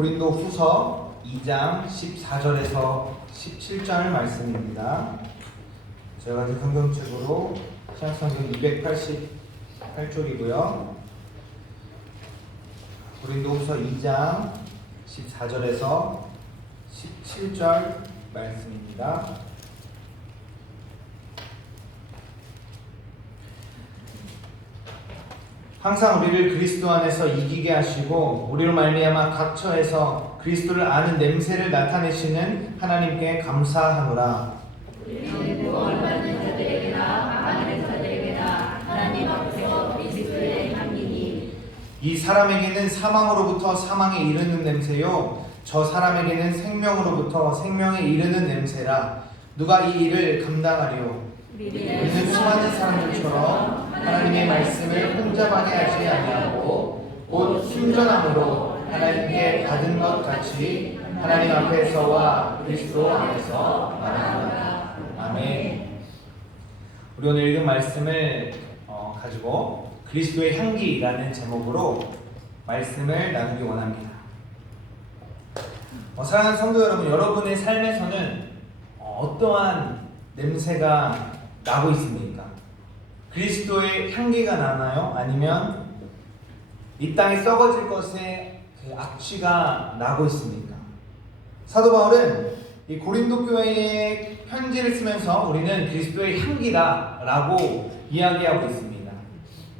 고린도 후서 2장 14절에서 17절 말씀입니다. 제가 같은 성경책으로 신약성경 288쪽이고요. 고린도 후서 2장 14절에서 17절 말씀입니다. 항상 우리를 그리스도 안에서 이기게 하시고 우리로 말미암아 각 처에서 그리스도를 아는 냄새를 나타내시는 하나님께 감사하노라. 우리는 구원을 받는 자들에게나 아는 자들에게나 하나님 앞에서 그리스도의 향기니 이 사람에게는 사망으로부터 사망에 이르는 냄새요 저 사람에게는 생명으로부터 생명에 이르는 냄새라. 누가 이 일을 감당하리요? 우리는 수많은 사람들처럼 하나님의 말씀을 혼자만에 하지 아니하고 곧 순전함으로 하나님께 받은 것 같이 하나님 앞에서와 그리스도 안에서 말하노라. 아멘. 우리 오늘 읽은 말씀을 가지고 그리스도의 향기라는 제목으로 말씀을 나누기 원합니다. 사랑하는 성도 여러분, 여러분의 삶에서는 어떠한 냄새가 나고 있습니까? 그리스도의 향기가 나나요? 아니면 이 땅에 썩어질 것의 그 악취가 나고 있습니까? 사도 바울은 이 고린도 교회에 편지를 쓰면서 우리는 그리스도의 향기다라고 이야기하고 있습니다.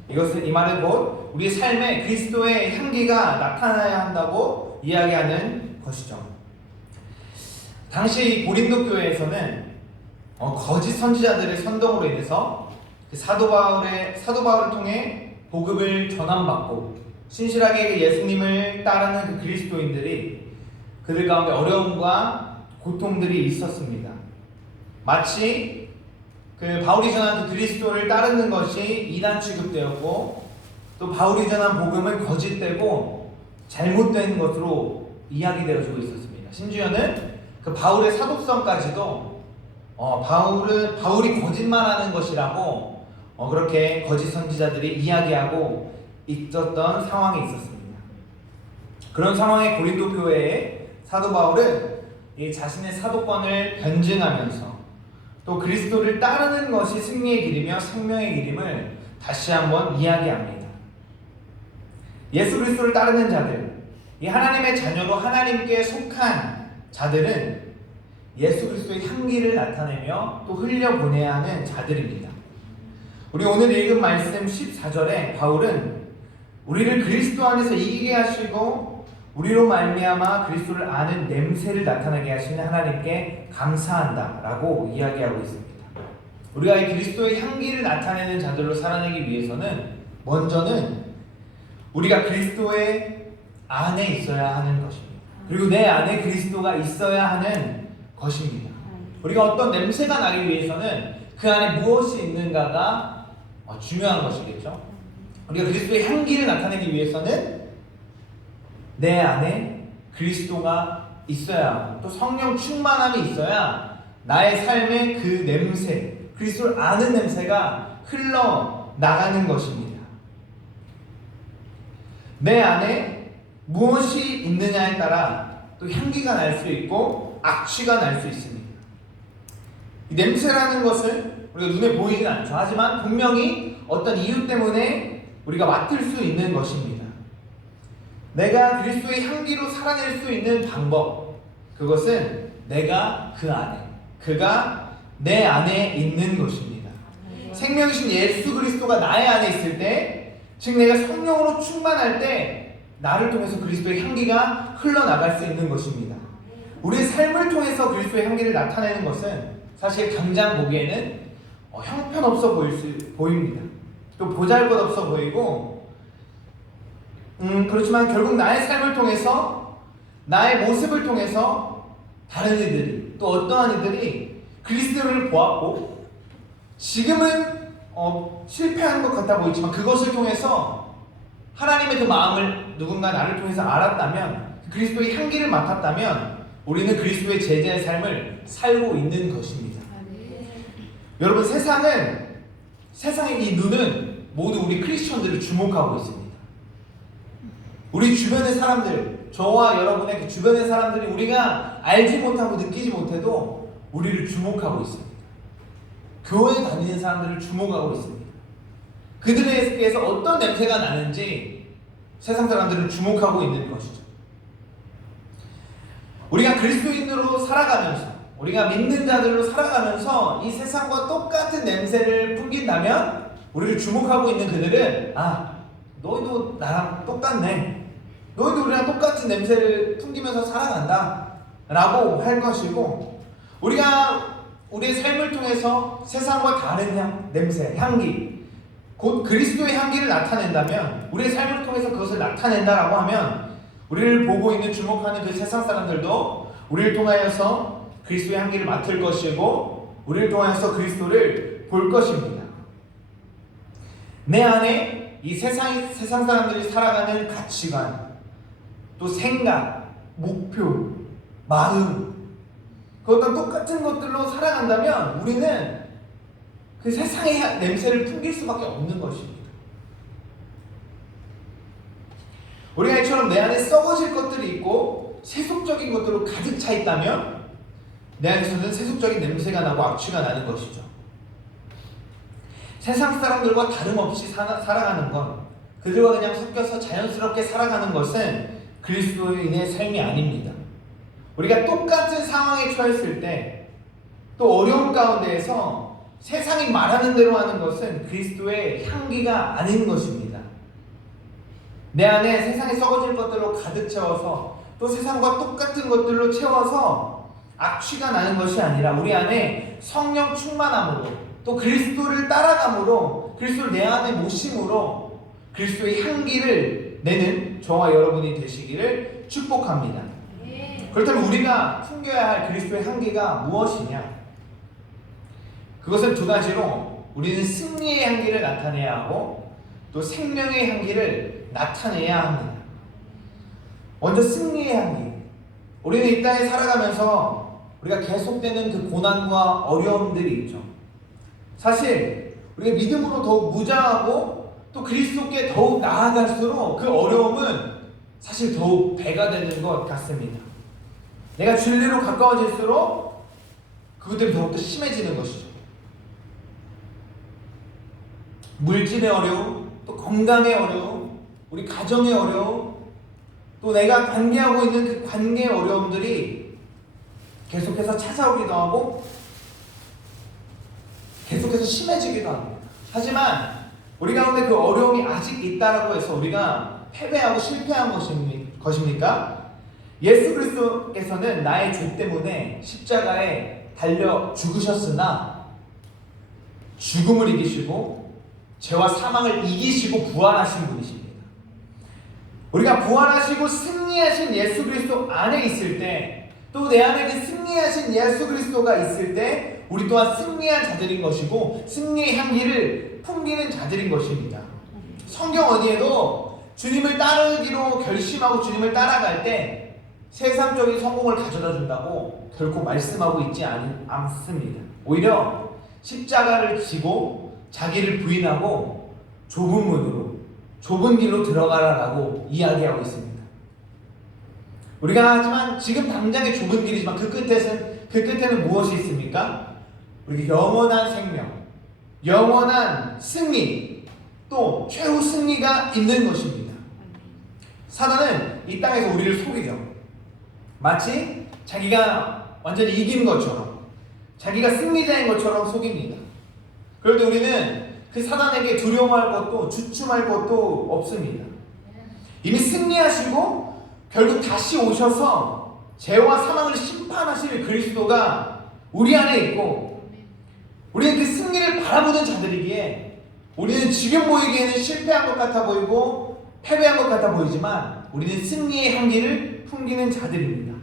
이 말은 곧 우리의 삶에 그리스도의 향기가 나타나야 한다고 이야기하는 것이죠. 당시 이 고린도 교회에서는 거짓 선지자들의 선동으로 인해서 사도 바울을 통해 복음을 전함받고 신실하게 예수님을 따르는 그 그리스도인들이 그들 가운데 어려움과 고통들이 있었습니다. 마치 그 바울이 전한 그 그리스도를 따르는 것이 이단 취급되었고 또 바울이 전한 복음은 거짓되고 잘못된 것으로 이야기되어지고 있었습니다. 심지어는 그 바울의 사도성까지도 바울이 거짓말하는 것이라고 그렇게 거짓 선지자들이 이야기하고 있었던 상황이 있었습니다. 그런 상황의 고린도 교회에 사도 바울은 이 자신의 사도권을 변증하면서 또 그리스도를 따르는 것이 승리의 길이며 생명의 길임을 다시 한번 이야기합니다. 예수 그리스도를 따르는 자들, 이 하나님의 자녀로 하나님께 속한 자들은 예수 그리스도의 향기를 나타내며 또 흘려보내야 하는 자들입니다. 우리 오늘 읽은 말씀 14절에 바울은 우리를 그리스도 안에서 이기게 하시고 우리로 말미암아 그리스도를 아는 냄새를 나타나게 하시는 하나님께 감사한다라고 이야기하고 있습니다. 우리가 이 그리스도의 향기를 나타내는 자들로 살아내기 위해서는 먼저는 우리가 그리스도의 안에 있어야 하는 것입니다. 그리고 내 안에 그리스도가 있어야 하는 것입니다. 우리가 어떤 냄새가 나기 위해서는 그 안에 무엇이 있는가가 중요한 것이겠죠. 우리가 그리스도의 향기를 나타내기 위해서는 내 안에 그리스도가 있어야 하고 또 성령 충만함이 있어야 나의 삶의 그 냄새, 그리스도를 아는 냄새가 흘러나가는 것입니다. 내 안에 무엇이 있느냐에 따라 또 향기가 날 수 있고 악취가 날 수 있습니다. 이 냄새라는 것은 우리가 눈에 보이진 않죠. 하지만 분명히 어떤 이유 때문에 우리가 맡을 수 있는 것입니다. 내가 그리스도의 향기로 살아낼 수 있는 방법, 그것은 내가 그 안에, 그가 내 안에 있는 것입니다. 생명이신 예수 그리스도가 나의 안에 있을 때, 즉 내가 성령으로 충만할 때 나를 통해서 그리스도의 향기가 흘러나갈 수 있는 것입니다. 우리의 삶을 통해서 그리스도의 향기를 나타내는 것은 사실 당장 보기에는 형편없어 보입니다. 또 보잘것없어 보이고 그렇지만 결국 나의 삶을 통해서 나의 모습을 통해서 다른 이들이 또 어떠한 이들이 그리스도를 보았고 지금은 실패한 것 같아 보이지만 그것을 통해서 하나님의 그 마음을 누군가 나를 통해서 알았다면 그리스도의 향기를 맡았다면 우리는 그리스도의 제자의 삶을 살고 있는 것입니다. 여러분, 세상의 이 눈은 모두 우리 크리스천들을 주목하고 있습니다. 우리 주변의 사람들, 저와 여러분의 그 주변의 사람들이 우리가 알지 못하고 느끼지 못해도 우리를 주목하고 있습니다. 교회에 다니는 사람들을 주목하고 있습니다. 그들에게서 어떤 냄새가 나는지 세상 사람들을 주목하고 있는 것이죠. 우리가 그리스도인으로 살아가면서, 우리가 믿는 자들로 살아가면서 이 세상과 똑같은 냄새를 풍긴다면 우리를 주목하고 있는 그들은 너희도 나랑 똑같네, 너희도 우리랑 똑같은 냄새를 풍기면서 살아간다 라고 할 것이고, 우리가 우리의 삶을 통해서 세상과 다른 냄새, 향기, 곧 그리스도의 향기를 나타낸다면, 우리의 삶을 통해서 그것을 나타낸다라고 하면 우리를 보고 있는, 주목하는 그 세상 사람들도 우리를 통하여서 그리스도의 향기를 맡을 것이고 우리를 통하여서 그리스도를 볼 것입니다. 내 안에 이 세상 사람들이 살아가는 가치관, 또 생각, 목표, 마음, 그것과 똑같은 것들로 살아간다면 우리는 그 세상의 냄새를 풍길 수밖에 없는 것입니다. 우리가 이처럼 내 안에 썩어질 것들이 있고 세속적인 것들로 가득 차 있다면 내 안에서는 세속적인 냄새가 나고 악취가 나는 것이죠. 세상 사람들과 다름없이 살아가는 것, 그들과 그냥 섞여서 자연스럽게 살아가는 것은 그리스도인의 삶이 아닙니다. 우리가 똑같은 상황에 처했을 때, 또 어려움 가운데에서 세상이 말하는 대로 하는 것은 그리스도의 향기가 아닌 것입니다. 내 안에 세상에 썩어질 것들로 가득 채워서 또 세상과 똑같은 것들로 채워서 악취가 나는 것이 아니라 우리 안에 성령 충만함으로, 또 그리스도를 따라감으로, 그리스도를 내 안에 모심으로 그리스도의 향기를 내는 저와 여러분이 되시기를 축복합니다. 그렇다면 우리가 풍겨야 할 그리스도의 향기가 무엇이냐? 그것은 두 가지로, 우리는 승리의 향기를 나타내야 하고 또 생명의 향기를 나타내야 합니다. 먼저 승리의 향기. 우리는 이 땅에 살아가면서 우리가 계속되는 그 고난과 어려움들이 있죠. 사실 우리가 믿음으로 더욱 무장하고 또 그리스도께 더욱 나아갈수록 그 어려움은 사실 더욱 배가 되는 것 같습니다. 내가 진리로 가까워질수록 그것들이 더욱더 심해지는 것이죠. 물질의 어려움, 또 건강의 어려움, 우리 가정의 어려움, 또 내가 관계하고 있는 그 관계의 어려움들이 계속해서 찾아오기도 하고 계속해서 심해지기도 합니다. 하지만 우리 가운데 그 어려움이 아직 있다라고 해서 우리가 패배하고 실패한 것입니까? 예수 그리스도께서는 나의 죄 때문에 십자가에 달려 죽으셨으나 죽음을 이기시고 죄와 사망을 이기시고 부활하신 분이십니다. 우리가 부활하시고 승리하신 예수 그리스도 안에 있을 때, 또 내 안에 그 승리하신 예수 그리스도가 있을 때 우리 또한 승리한 자들인 것이고 승리의 향기를 풍기는 자들인 것입니다. 성경 어디에도 주님을 따르기로 결심하고 주님을 따라갈 때 세상적인 성공을 가져다 준다고 결코 말씀하고 있지 않습니다. 오히려 십자가를 지고 자기를 부인하고 좁은 문으로, 좁은 길로 들어가라라고 이야기하고 있습니다. 우리가 하지만 지금 당장의 좁은 길이지만 그 끝에는 무엇이 있습니까? 우리 영원한 생명, 영원한 승리, 또 최후 승리가 있는 것입니다. 사단은 이 땅에서 우리를 속이죠. 마치 자기가 완전히 이긴 것처럼, 자기가 승리자인 것처럼 속입니다. 그럴 때 우리는 그 사단에게 두려워할 것도 주춤할 것도 없습니다. 이미 승리하시고 결국 다시 오셔서 죄와 사망을 심판하실 그리스도가 우리 안에 있고, 우리는 그 승리를 바라보는 자들이기에 우리는 지금 보이기에는 실패한 것 같아 보이고 패배한 것 같아 보이지만 우리는 승리의 향기를 풍기는 자들입니다.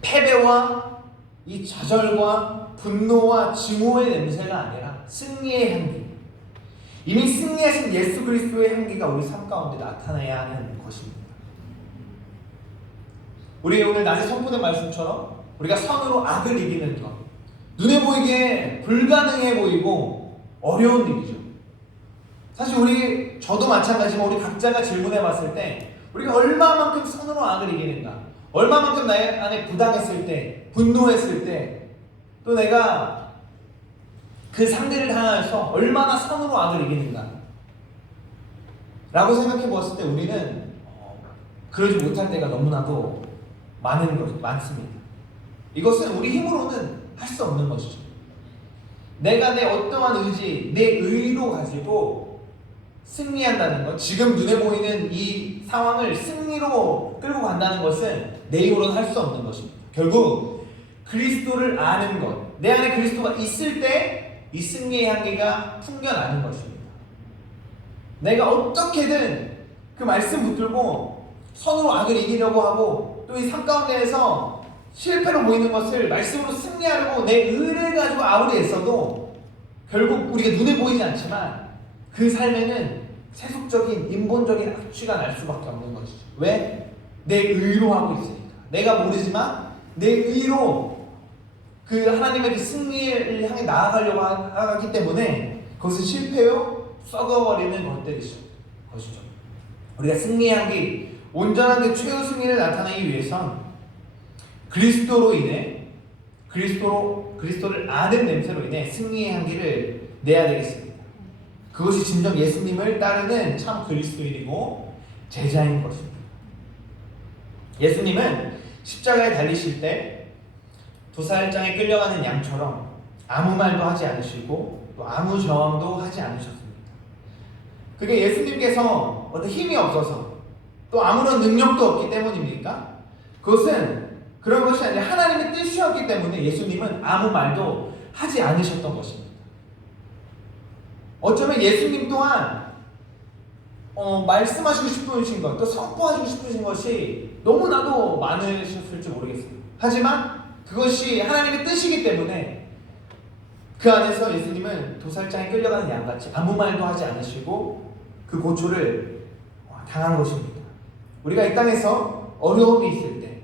패배와 이 좌절과 분노와 증오의 냄새가 아니라 승리의 향기, 이미 승리하신 예수 그리스도의 향기가 우리 삶 가운데 나타나야 하는 것입니다. 우리 오늘 낮에 선포된 말씀처럼 우리가 선으로 악을 이기는 것, 눈에 보이기에 불가능해 보이고 어려운 일이죠. 사실 저도 마찬가지지만 우리 각자가 질문해 봤을 때 우리가 얼마만큼 선으로 악을 이기는가, 얼마만큼 나의 안에 부당했을 때, 분노했을 때, 또 내가 그 상대를 향해서 얼마나 선으로 악을 이기는가 라고 생각해 보았을 때 우리는 그러지 못할 때가 너무나도 많습니다. 이것은 우리 힘으로는 할 수 없는 것이죠. 내가 내 어떠한 의지, 내 의로 가지고 승리한다는 것, 지금 눈에 보이는 이 상황을 승리로 끌고 간다는 것은 내 힘으로는 할 수 없는 것입니다. 결국 그리스도를 아는 것, 내 안에 그리스도가 있을 때 이 승리의 향기가 풍겨나는 것입니다. 내가 어떻게든 그 말씀 붙들고 선으로 악을 이기려고 하고 또 이 삶 가운데에서 실패로 보이는 것을 말씀으로 승리하려고 내 의를 가지고 아무리 애써도 결국 우리가 눈에 보이지 않지만 그 삶에는 세속적인 인본적인 악취가 날 수밖에 없는 것이죠. 왜? 내 의로 하고 있으니까. 내가 모르지만 내 의로 그 하나님의 그 승리를 향해 나아가려고 하기 때문에 그것은 실패요 썩어버리는 것들이죠. 우리가 승리의 향기, 온전한 그 최후 승리를 나타내기 위해선 그리스도로 인해 그리스도를 아는 냄새로 인해 승리의 향기를 내야 되겠습니다. 그것이 진정 예수님을 따르는 참 그리스도인이고 제자인 것입니다. 예수님은 십자가에 달리실 때 도살장에 끌려가는 양처럼 아무 말도 하지 않으시고 또 아무 저항도 하지 않으셨습니다. 그게 예수님께서 어떤 힘이 없어서 또 아무런 능력도 없기 때문입니까? 그것은 그런 것이 아니라 하나님의 뜻이었기 때문에 예수님은 아무 말도 하지 않으셨던 것입니다. 어쩌면 예수님 또한 말씀하시고 싶으신 것, 또 선포하시고 싶으신 것이 너무나도 많으셨을지 모르겠습니다. 하지만 그것이 하나님의 뜻이기 때문에 그 안에서 예수님은 도살장에 끌려가는 양같이 아무 말도 하지 않으시고 그 고초를 당한 것입니다. 우리가 이 땅에서 어려움이 있을 때,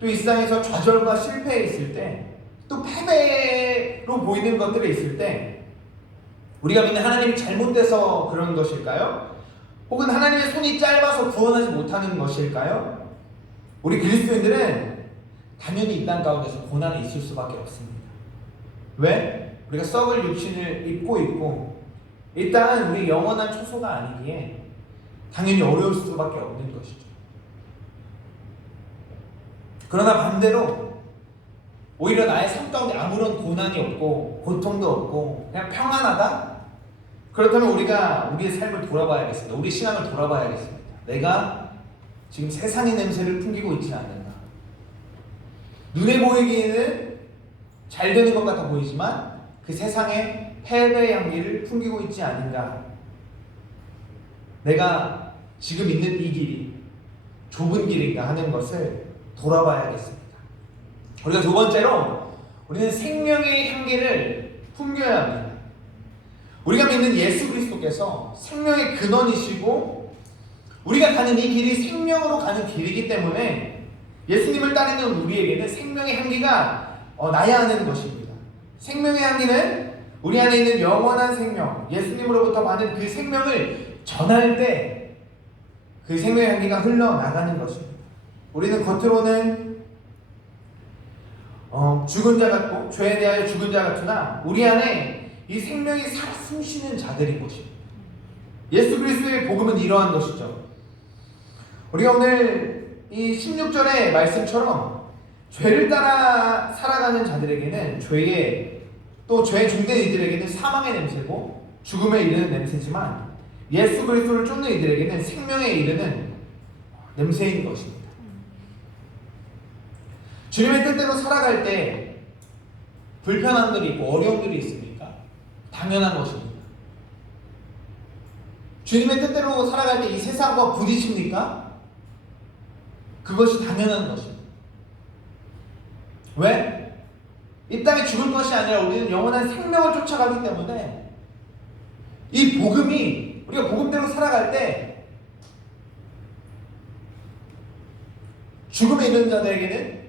또 이 땅에서 좌절과 실패에 있을 때, 또 패배로 보이는 것들이 있을 때 우리가 믿는 하나님이 잘못돼서 그런 것일까요? 혹은 하나님의 손이 짧아서 구원하지 못하는 것일까요? 우리 그리스도인들은 당연히 이 땅 가운데서 고난이 있을 수밖에 없습니다. 왜? 우리가 썩을 육신을 입고 있고 이 땅은 우리 영원한 초소가 아니기에 당연히 어려울 수밖에 없는 것이죠. 그러나 반대로 오히려 나의 삶 가운데 아무런 고난이 없고 고통도 없고 그냥 평안하다? 그렇다면 우리가 우리의 삶을 돌아봐야겠습니다. 우리 신앙을 돌아봐야겠습니다. 내가 지금 세상의 냄새를 풍기고 있지 않는가? 눈에 보이기에는 잘 되는 것 같아 보이지만 그 세상의 패배의 향기를 풍기고 있지 않은가? 내가 지금 있는 이 길이 좁은 길인가 하는 것을 돌아봐야겠습니다. 우리가 두 번째로 우리는 생명의 향기를 풍겨야 합니다. 우리가 믿는 예수 그리스도께서 생명의 근원이시고 우리가 가는 이 길이 생명으로 가는 길이기 때문에 예수님을 따르는 우리에게는 생명의 향기가 나야 하는 것입니다. 생명의 향기는 우리 안에 있는 영원한 생명, 예수님으로부터 받은 그 생명을 전할 때 그 생명의 향기가 흘러나가는 것입니다. 우리는 겉으로는 죽은 자 같고 죄에 대하여 죽은 자 같으나 우리 안에 이 생명이 살아 숨쉬는 자들인 것입니다. 예수 그리스도의 복음은 이러한 것이죠. 우리가 오늘 이 16절의 말씀처럼 죄를 따라 살아가는 자들에게는 죄에 중된 이들에게는 사망의 냄새고 죽음에 이르는 냄새지만 예수 그리스도를 쫓는 이들에게는 생명에 이르는 냄새인 것입니다. 주님의 뜻대로 살아갈 때 불편함들이 있고 어려움들이 있습니까? 당연한 것입니다. 주님의 뜻대로 살아갈 때 이 세상과 부딪힙니까? 그것이 당연한 것입니다. 왜? 이 땅에 죽을 것이 아니라 우리는 영원한 생명을 쫓아가기 때문에 이 복음이 우리가 복음대로 살아갈 때 죽음에 이르는 자들에게는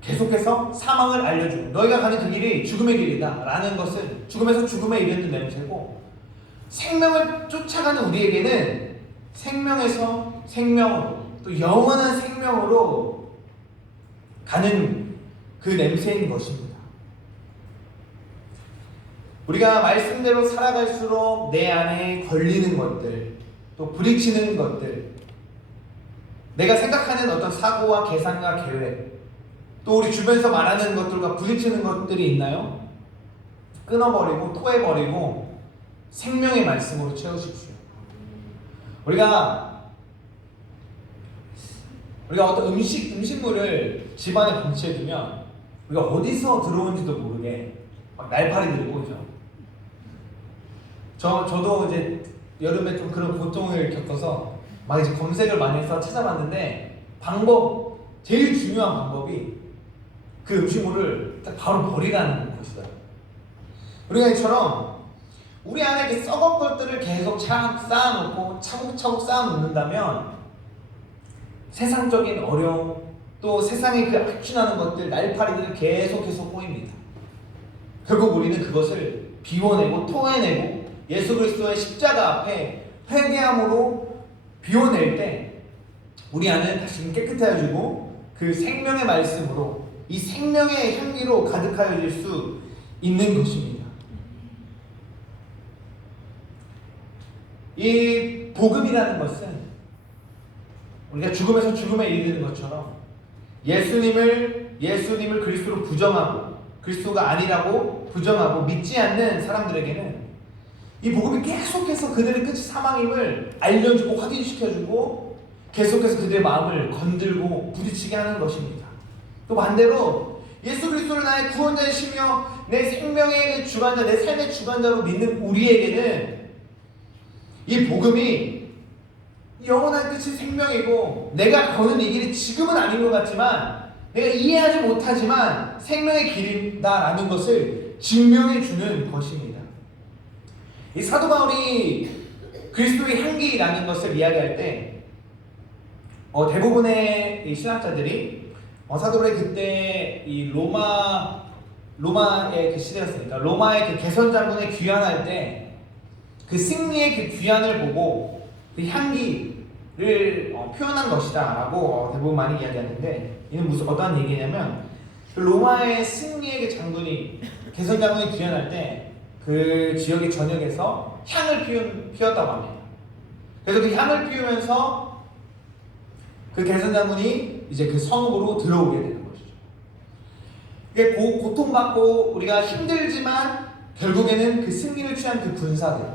계속해서 사망을 알려주고 너희가 가는 그 길이 죽음의 길이다 라는 것은 죽음에서 죽음에 이르는 냄새고 생명을 쫓아가는 우리에게는 생명에서 생명으로 또 영원한 생명으로 가는 그 냄새인 것입니다. 우리가 말씀대로 살아갈수록 내 안에 걸리는 것들, 또 부딪히는 것들, 내가 생각하는 어떤 사고와 계산과 계획, 또 우리 주변에서 말하는 것들과 부딪히는 것들이 있나요? 끊어버리고 토해버리고 생명의 말씀으로 채우십시오. 우리가 어떤 음식물을 집안에 방치해두면 우리가 어디서 들어온지도 모르게 막 날파리들이 오죠. 저도 이제 여름에 좀 그런 고통을 겪어서 막 이제 검색을 많이 해서 찾아봤는데 제일 중요한 방법이 그 음식물을 딱 바로 버리라는 것이더라고요. 우리가 이처럼 우리 안에 그 썩은 것들을 계속 쌓아놓고 차곡차곡 쌓아놓는다면 세상적인 어려움 또 세상에 그 악취나는 것들 날파리들을 계속해서 꼬입니다. 결국 우리는 그것을 비워내고 토해내고 예수 그리스도의 십자가 앞에 회개함으로 비워낼 때 우리 안은 다시 깨끗해지고 그 생명의 말씀으로 이 생명의 향기로 가득하여질 수 있는 것입니다. 이 복음이라는 것은 우리가 죽음에서 죽음에 이르는 것처럼 예수님을 그리스도로 부정하고 그리스도가 아니라고 부정하고 믿지 않는 사람들에게는 이 복음이 계속해서 그들의 끝이 사망임을 알려주고 확인시켜주고 계속해서 그들의 마음을 건들고 부딪히게 하는 것입니다. 또 반대로 예수 그리스도를 나의 구원자이시며 내 생명의 주관자, 내 삶의 주관자로 믿는 우리에게는 이 복음이 영원한 끝이 생명이고 내가 거는 이 길이 지금은 아닌 것 같지만 내가 이해하지 못하지만 생명의 길이다라는 것을 증명해 주는 것입니다. 이 사도 바울이 그리스도의 향기라는 것을 이야기할 때 대부분의 이 신학자들이 사도 바울이 그때 이 로마의 그 시대였으니까 로마의 그 개선 장군에 귀환할 때 그 승리의 그 귀환을 보고 그 향기를 표현한 것이다라고 대부분 많이 이야기하는데 이는 어떠한 얘기냐면 그 로마의 승리의 그 장군이 개선 장군이 귀환할 때 그 지역의 전역에서 향을 피웠다고 합니다. 그래서 그 향을 피우면서 그 개선 장군이 이제 그 성읍으로 들어오게 되는 것이죠. 이게 고통받고 우리가 힘들지만 결국에는 그 승리를 취한 그 군사들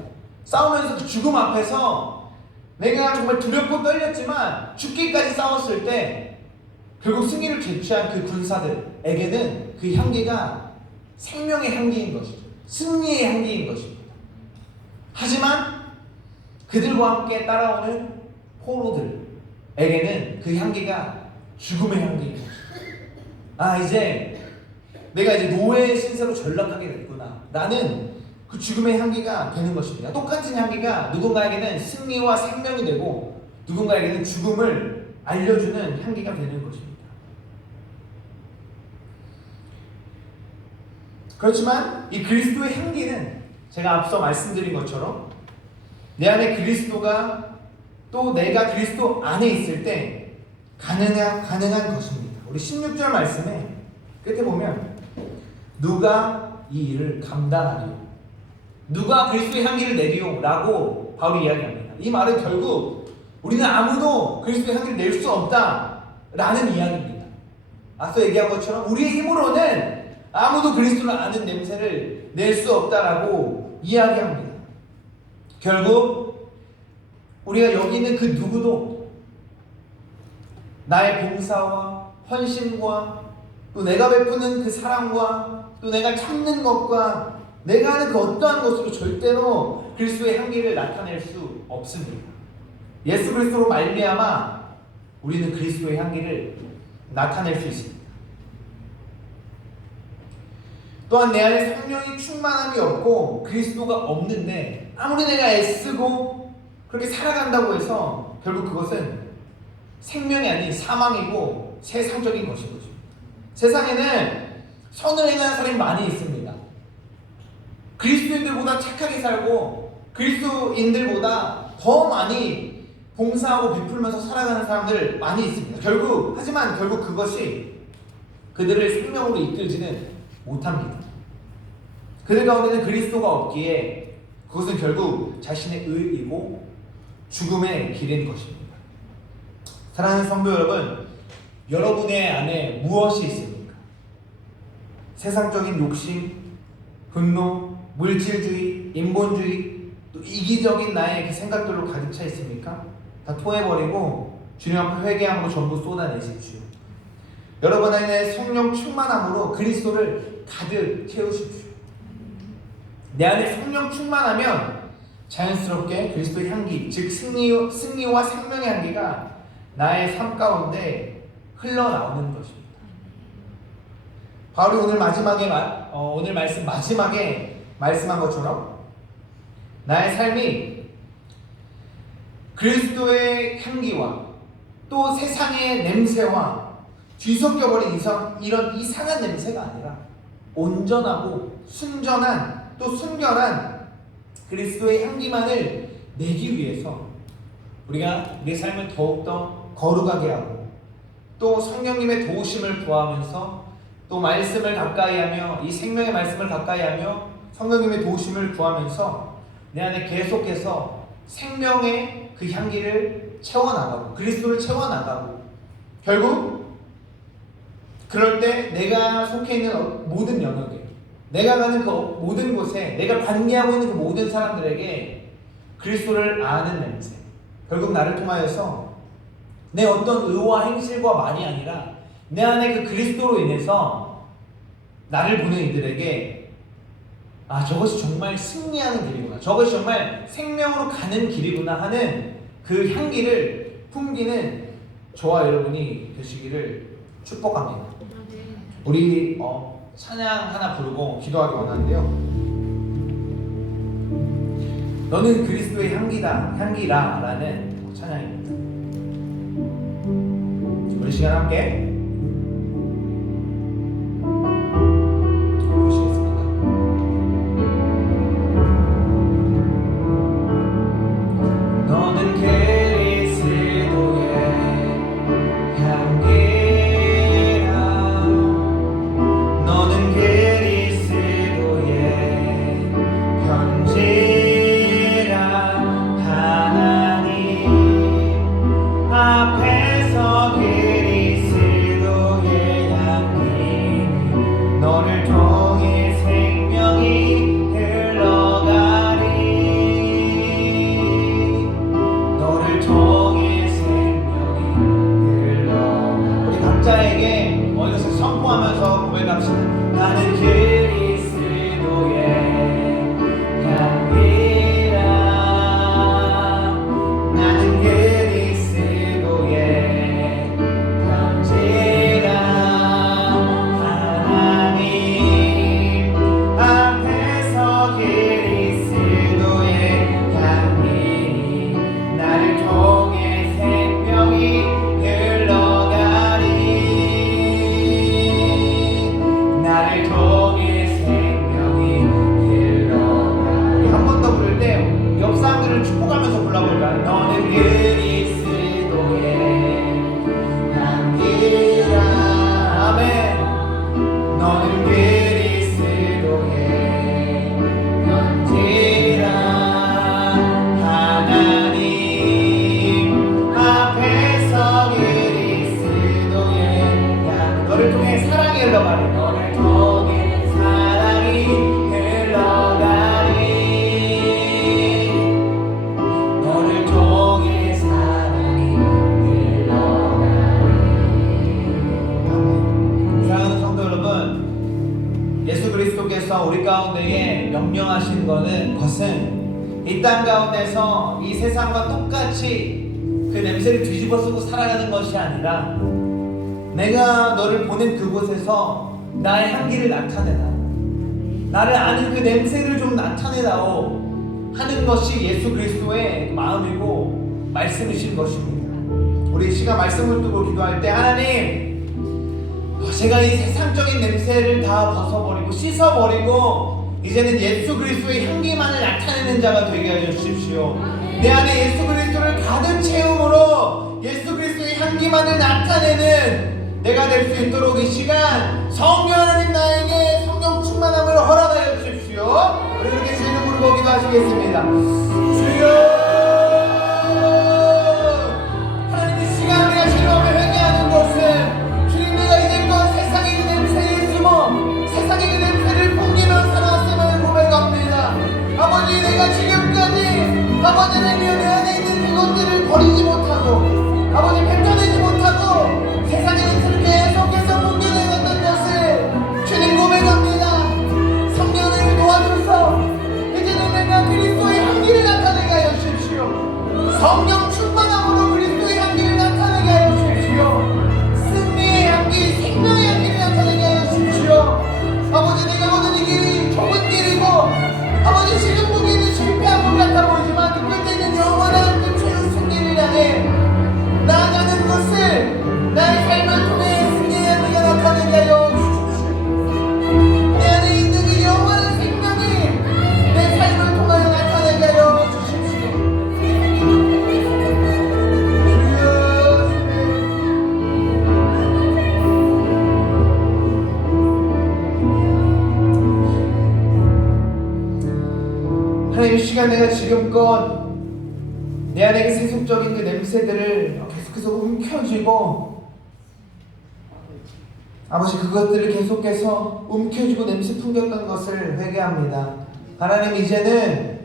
싸우면서 그 죽음 앞에서 내가 정말 두렵고 떨렸지만 죽기까지 싸웠을 때 결국 승리를 쟁취한 그 군사들에게는 그 향기가 생명의 향기인 것이죠. 승리의 향기인 것입니다. 하지만 그들과 함께 따라오는 포로들에게는 그 향기가 죽음의 향기인 것입니다. 이제 내가 이제 노예의 신세로 전락하게 됐구나 라는 그 죽음의 향기가 되는 것입니다. 똑같은 향기가 누군가에게는 승리와 생명이 되고 누군가에게는 죽음을 알려주는 향기가 되는 것입니다. 그렇지만 이 그리스도의 향기는 제가 앞서 말씀드린 것처럼 내 안에 그리스도가 또 내가 그리스도 안에 있을 때 가능한 것입니다. 우리 16절 말씀에 끝에 보면 누가 이 일을 감당하리요? 누가 그리스도의 향기를 내리요? 라고 바울이 이야기합니다. 이 말은 결국 우리는 아무도 그리스도의 향기를 낼 수 없다 라는 이야기입니다. 앞서 얘기한 것처럼 우리의 힘으로는 아무도 그리스도를 아는 냄새를 낼 수 없다라고 이야기합니다. 결국 우리가 여기 있는 그 누구도 나의 봉사와 헌신과 또 내가 베푸는 그 사랑과 또 내가 참는 것과 내가 하는 그 어떠한 것으로 절대로 그리스도의 향기를 나타낼 수 없습니다. 예수 그리스도로 말미암아 우리는 그리스도의 향기를 나타낼 수 있습니다. 또한 내 안에 성령의 충만함이 없고 그리스도가 없는데 아무리 내가 애쓰고 그렇게 살아간다고 해서 결국 그것은 생명이 아닌 사망이고 세상적인 것인 거죠. 세상에는 선을 행하는 사람이 많이 있습니다. 그리스도인들보다 착하게 살고 그리스도인들보다 더 많이 봉사하고 베풀면서 살아가는 사람들 많이 있습니다. 하지만 결국 그것이 그들을 생명으로 이끌지는 못합니다. 그들 가운데는 그리스도가 없기에 그것은 결국 자신의 의이고 죽음의 길인 것입니다. 사랑하는 성도 여러분, 여러분의 안에 무엇이 있습니까? 세상적인 욕심, 분노, 물질주의, 인본주의, 또 이기적인 나의 그 생각들로 가득 차 있습니까? 다 토해버리고 주님 앞에 회개함으로 전부 쏟아내십시오. 여러분 안에 성령 충만함으로 그리스도를 가득 채우십시오. 내 안에 성령 충만하면 자연스럽게 그리스도의 향기, 즉 승리와 생명의 향기가 나의 삶 가운데 흘러나오는 것입니다. 바울이 오늘 말씀 마지막에 말씀한 것처럼 나의 삶이 그리스도의 향기와 또 세상의 냄새와 뒤섞여버린 이런 이상한 냄새가 아니라 온전하고 순전한 또 순결한 그리스도의 향기만을 내기 위해서 우리가 내 삶을 더욱더 거룩하게 하고 또 성령님의 도우심을 구하면서 또 말씀을 가까이하며 이 생명의 말씀을 가까이하며 성령님의 도우심을 구하면서 내 안에 계속해서 생명의 그 향기를 채워나가고 그리스도를 채워나가고 결국 그럴 때 내가 속해 있는 모든 영역에 내가 가는 그 모든 곳에 내가 관계하고 있는 그 모든 사람들에게 그리스도를 아는 냄새 결국 나를 통하여서 내 어떤 의와 행실과 말이 아니라 내 안에 그 그리스도로 인해서 나를 보는 이들에게 저것이 정말 승리하는 길이구나 저것이 정말 생명으로 가는 길이구나 하는 그 향기를 풍기는 저와 여러분이 되시기를 축복합니다. 우리 찬양 하나 부르고 기도하기 원하는데요. 너는 그리스도의 향기라 라는 찬양입니다. 우리 시간 함께 보시겠습니다. 너는 그리스도의 향기라 너는 그리스도의 편지라 하나님 앞에서 그리스도의 향기 너를 통해 생명이 흘러가리 너를 통해 생명이 흘러가리 우리 각자에게 이것을 선포하면서 고백합시다. 나는 그리스도의 향기라 나는 그리스도의 편지라 하나님 앞에서 그리스도의 향기 나를 통해 생명이 흘러가리 나를 통해 생명이 흘러가리 한 번 더 부를 때 옆 사람들을 축복하면서 불러볼까요? 너는 그리스도의 향기라 아멘 너는 그리스도의 편지라 하나님 앞에서 그리스도의 향 너를 통해 사랑이 흘러가리 너를 통해 사랑이 흘러가리 너를 통해 사랑이 흘러가리 사랑하는 성도 여러분 예수 그리스도께서 우리 가운데에 명령하신 것은 이 땅 가운데서 이 세상과 똑같이 그 냄새를 뒤집어 쓰고 살아가는 것이 아니라 내가 너를 보낸 그곳에서 나의 향기를 나타내라 나를 아는 그 냄새를 좀 나타내다오 하는 것이 예수 그리스도의 마음이고 말씀이신 것입니다. 우리 시간 말씀을 두고 기도할 때 하나님 제가 이 세상적인 냄새를 다 벗어버리고 씻어버리고 이제는 예수 그리스도의 향기만을 나타내는 자가 되게 하여 주십시오. 내 안에 예수 그리스도를 가득 채움으로 예수 그리스도의 향기만을 나타내는 내가 될 수 있도록 이 시간 성령 하나님 나에게 성령 충만함을 허락하여 주십시오. 우리 그렇게 주 이름으로 기도하시겠습니다. 주여, 하나님 이 시간 우리가 즐거움을 회개하는 것은 주님, 내가 이제껏 세상의 그 냄새에 숨어 세상의 그 냄새를 풍기며 살아왔음을 고백합니다. 아버지, 내가 지금까지 아버지 내며 내 안에 있는 그것들을 버리지 못하고 아버지 뱉어내지 못하고 세상의 냄새를 계속해서 풍겨내었던 것을 주님 고백합니다. 성령을 도와줘서 이제는 내가 그리스도의 향기를 나타내게 하여 주십시오. 성령 충만함으로 그리스도의 향기를 나타내게 하여 주십시오. 승리의 향기, 생명의 향기를 나타내게 하여 주십시오. 아버지, 내가 보는 이 길이 좁은 길이고 아버지 지금 보기에는 실패한 것 같아 보이지만 그 끝에는 영원한 그 최후 승리를 향해 나아가는 것을 나의 삶을 통해 승리의 향기가 나타내게 하여 주십시오. 내 안에 있는 그 영원한 생명이 내 삶을 통하여 나타내게 하여 주십시오. 하나님, 이 시간 내가 지금껏 내 안에 그 세속적인 그 냄새들을 계속해서 움켜쥐고 아버지 그것들을 계속해서 움켜쥐고 냄새 풍겼던 것을 회개합니다. 하나님, 이제는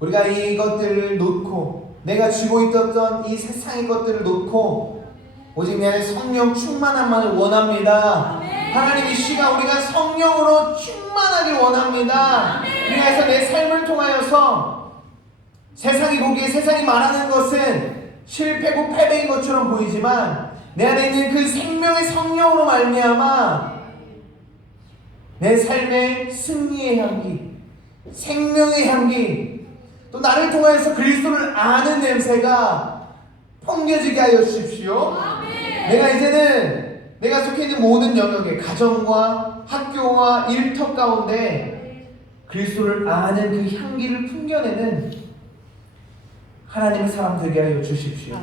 우리가 이것들을 놓고 내가 쥐고 있었던 이 세상의 것들을 놓고 오직 내 안에 성령 충만함만을 원합니다. 하나님, 이 시간 우리가 성령으로 충만하길 원합니다. 그래서 내 삶을 통하여서 세상이 보기에 세상이 말하는 것은 실패고 패배인 것처럼 보이지만 내 안에 있는 그 생명의 성령으로 말미암아 내 삶의 승리의 향기, 생명의 향기, 또 나를 통하여서 그리스도를 아는 냄새가 풍겨지게 하여 주십시오. 내가 이제는 내가 속해 있는 모든 영역에 가정과 학교와 일터 가운데 그리스도를 아는 그 향기를 풍겨내는 하나님의 사람 되게 하여 주십시오.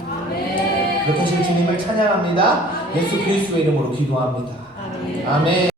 그렇게 하실 주님을 찬양합니다. 예수 그리스도의 이름으로 기도합니다. 아멘.